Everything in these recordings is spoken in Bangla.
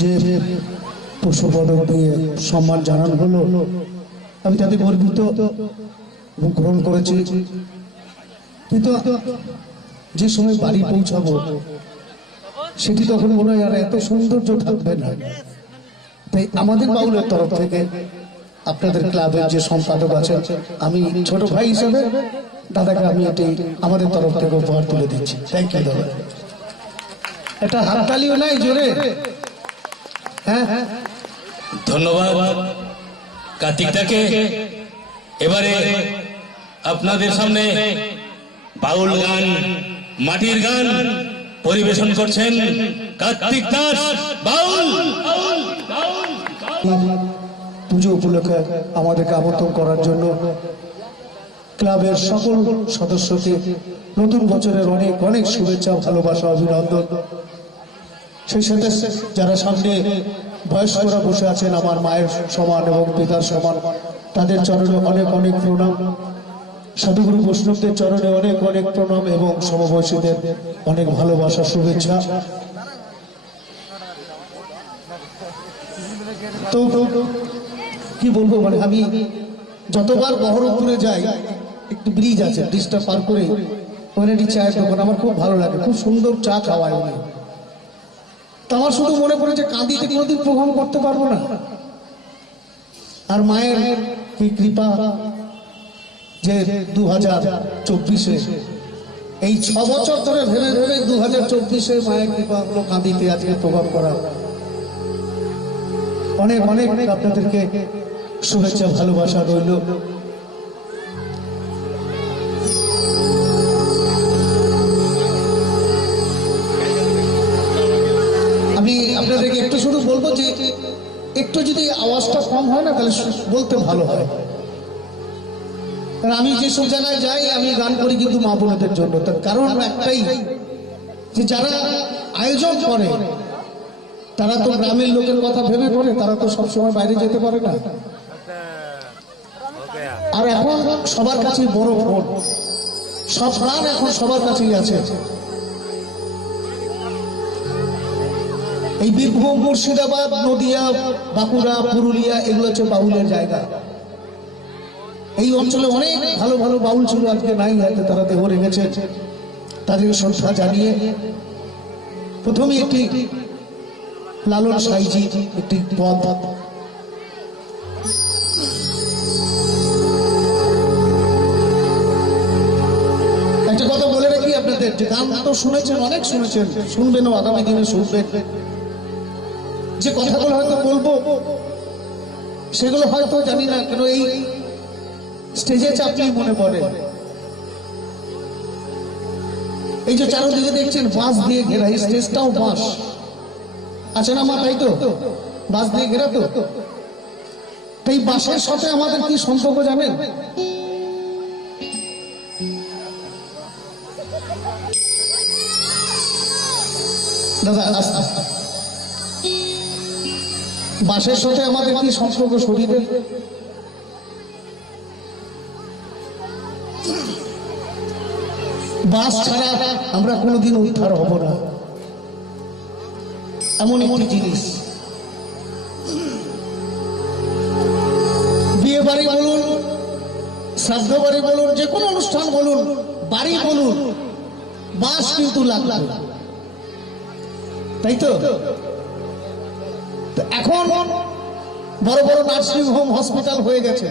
যে পশু পদক সম্মান জানানো হলো আমি তাতে গর্বিত গ্রহণ করেছি, কিন্তু যে সময় বাড়ি পৌঁছাবো সেটি তখন মনে হয় আর এত সৌন্দর্য থাকবে না, তাই আমাদের বাউলের তরফ থেকে আপনাদের ক্লাবের যে সম্পাদক আছেন আমি ছোট ভাই হিসেবে দাদাকে আমি এটি আমাদের তরফ থেকে উপহার তুলে দিচ্ছি। থ্যাংক ইউ দাদা। এটা হাততালিও নাই জোরে। হ্যাঁ? হ্যাঁ ধন্যবাদ কার্তিকদাকে এবারে আপনাদের সামনে বাউল গান মাটির গান পরিবেশন করছেন কার্তিক দাস বাউল! বাউল, বাউল, বাউল। পুজো উপলক্ষে আমাদেরকে আমন্ত্রণ করার জন্য ক্লাবের সকল সদস্যকে নতুন বছরের অনেক অনেক শুভেচ্ছা, ভালোবাসা, অভিনন্দন। সেই সাথে যারা সামনে বয়স্করা বসে আছেন, আমার মায়ের সমান এবং পিতার সমান, তাদের চরণে অনেক অনেক প্রণাম। সাধুগুরু বৈষ্ণবদের চরণে অনেক অনেক প্রণাম এবং সমবয়সীদের অনেক ভালোবাসা, শুভেচ্ছা। তো কি বলব? মানে আমি যতবার বহরমপুরে যাই, একটু ব্রিজ আছে ব্রিজটা পার করে ওখানে চায়ের দোকান, আমার খুব ভালো লাগে, খুব সুন্দর চা খাওয়ায় উনি। তো আমার শুধু মনে পড়ে যে কাঁদিতে কোনোদিন প্রোগ্রাম করতে পারব না? আর মায়ের কি কৃপা যে দু হাজার চব্বিশে, এই ছ বছর ধরে ভেবে ভেবে দু হাজার চব্বিশে মায়ের কৃপা হলো কাঁদিতে আজকে প্রভাব করা। অনেক অনেক আপনাদেরকে শুভেচ্ছা, ভালোবাসা রইল। আমি আপনাদেরকে একটু শুধু বলব যে, একটু যদি আওয়াজটা কম হয় না, তাহলে বলতে ভালো হয়। কারণ আমি যেসব জায়গায় যাই, আমি গান করি কিন্তু মা বোনদের জন্য। তার কারণ একটাই, যে যারা আয়োজন করে, তারা তো গ্রামের লোকের কথা ভেবে করে, তারা তো সবসময় বাইরে যেতে পারে না। আর এখন সবার কাছেই বড় ফোন সব গান এখন সবার কাছেই আছে। এই বীরভূম, মুর্শিদাবাদ, নদিয়া, বাঁকুড়া, পুরুলিয়া, এগুলো হচ্ছে বাউলের জায়গা। এই অঞ্চলে অনেক ভালো ভালো বাউল ছিল আজকে নাই হাতে তারা দেহ রেখেছে তাদেরকে শ্রদ্ধা জানিয়ে প্রথমে একটি লালন সাইজি, একটি পদ। শুনেছেন, অনেক শুনেছেন। শুনবেন আগামী দিনে শুনবেন। যে কথাগুলো হয়তো বলব, সেগুলো হয়তো জানি না, কেন এই স্টেজে চাপলেই মনে পড়ে। এই যে চারোদিকে দেখছেন, বাঁশ দিয়ে ঘেরা, এই স্টেজটাও বাঁশ। আছে না মা তো? বাঁশ দিয়ে ঘেরা তো? তো এই বাঁশের সাথে আমাদের কি সম্পর্ক জানেন? আস্তে। সাথে আমাদের কি সম্পর্ক শরীরের বাস ছাড়া আমরা কোনোদিন উদ্ধার হব না। এমন একটি জিনিস। বিয়ে বাড়ি বলুন, শ্রাদ্ধ বাড়ি বলুন, যে কোনো অনুষ্ঠান বলুন, বাড়ি বলুন, বাঁশ কিন্তু লাগবে। তাই তো? এখন বড় বড় নার্সিং হোম হসপিটাল হয়ে গেছে।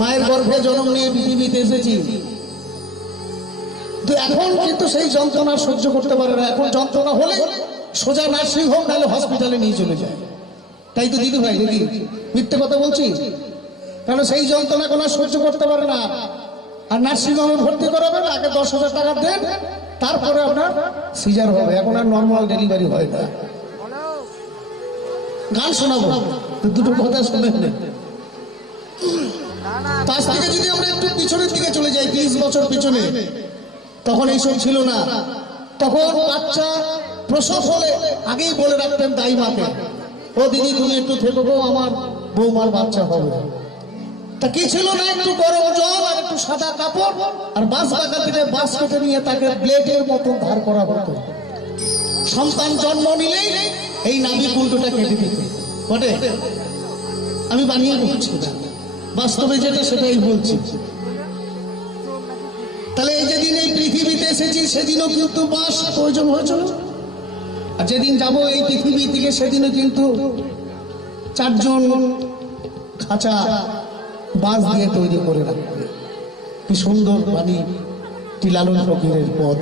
মায়ের গর্ভে জন্ম নিয়ে পৃথিবীতে এসেছি। তো এখন কিন্তু সেই যন্ত্রণা সহ্য করতে পারে না। এখন যন্ত্রণা হলে সোজা নার্সিং হোম নাহলে হসপিটালে নিয়ে চলে যায়। তাই তো দিদি ভাই, দিদি, মিথ্যে কথা বলছি কারণ সেই যন্ত্রণা কোনো সহ্য করতে পারে না? আর নার্সিং হোমে ভর্তি করাবেন, আগে দশ হাজার টাকা দেন, তারপরে আপনার সিজার হবে। এখন আর নর্মাল ডেলিভারি হয় না। গান শোনাবো? দুটো কথা শুনেন পাঁচ থেকে যদি আমরা একটু পিছনের দিকে চলে যাই, তিরিশ বছর পিছনে, তখন এইসব ছিল না। তখন বাচ্চা প্রসব হলে আগেই বলে রাখতেন দাই মাকে ও দিদি, তুমি একটু থেকো আমার বৌমার বাচ্চা হবে। তা ছিল না? একটু গরম আর একটু সাদা কাপড় আর বাঁশ কেটে নিয়ে ধার করা হতো। সন্তান জন্ম নিলেই এই কেটে বটে? আমি বানিয়ে বলছি বাস্তবে যেটা সেটাই বলছি। তাহলে এই যেদিন এই পৃথিবীতে এসেছি, সেদিনও কিন্তু বাস প্রয়োজন হয়েছিল। আর যেদিন যাব এই পৃথিবী থেকে, সেদিনও কিন্তু চারজন খাঁচা বাঁশ দিয়ে তৈরি করে রাখবে। কি সুন্দর বাণী কি লালন ফকিরের পথ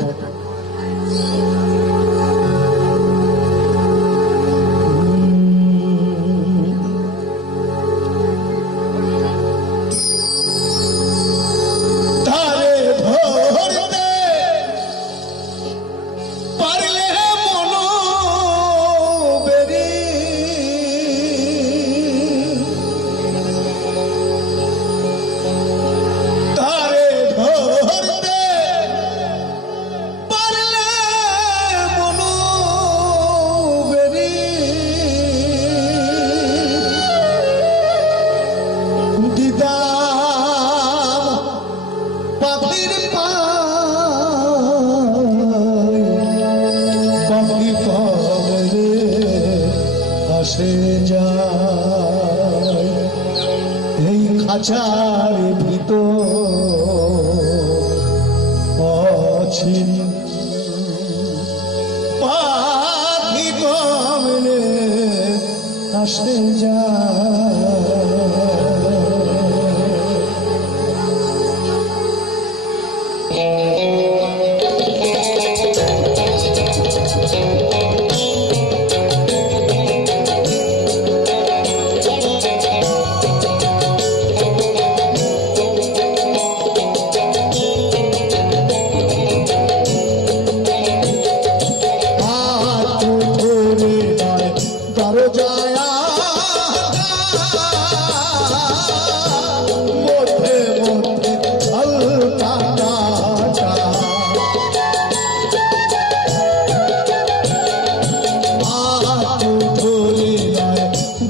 পাখি কমলে আসতে যায়।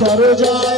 দরজায়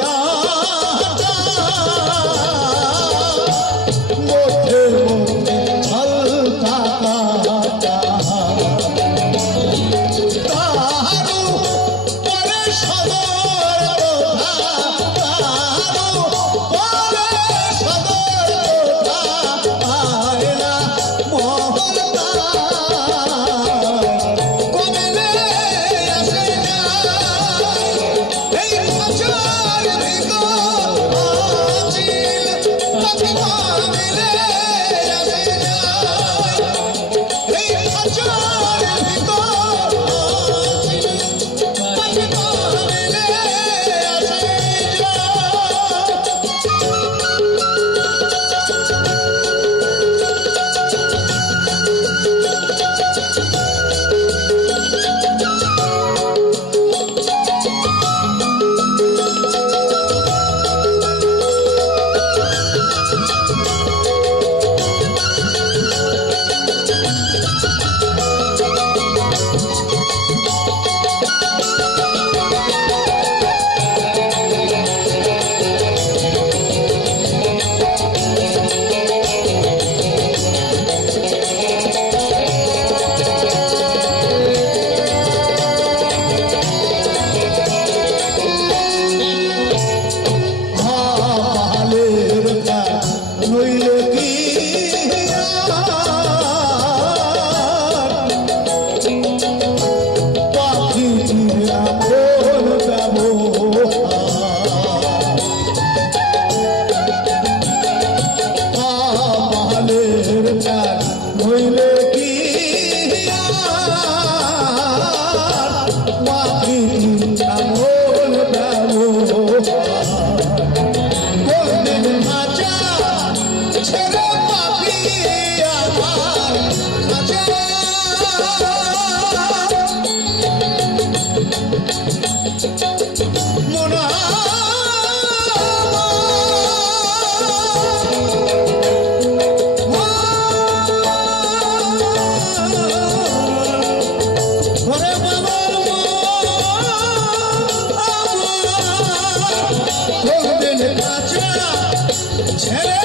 ছেলে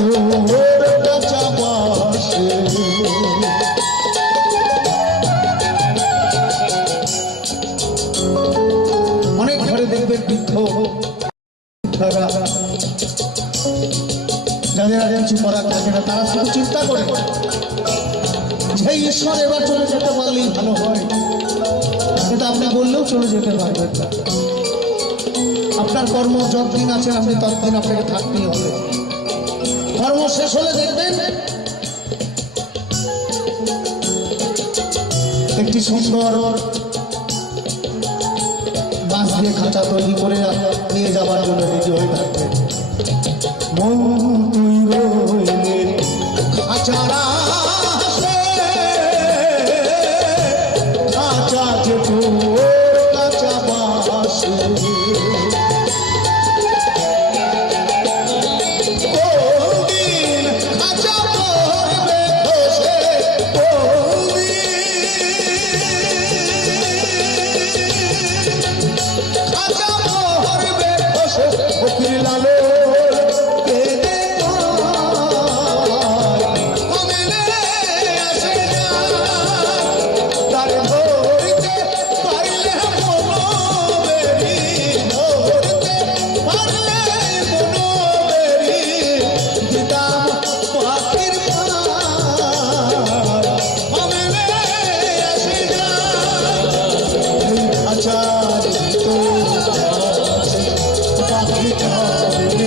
অনেক ঘরে দেখবেন বৃদ্ধ যাদের না তারা চিন্তা করে যে ঈশ্বর এবার চলে যেতে পারলেই ভালো হয় কিন্তু আপনি বললেও চলে যেতে পারবেন আপনার কর্ম যতদিন আছেন আপনি ততদিন আপনাকে থাকতেই হবে। কর্ম শেষ হলে দেখবেন একটি সুন্দর বাঁশ দিয়ে খাঁচা তৈরি করে নিয়ে যাওয়ার জন্য রেডি হয়ে থাকবে মন Africa.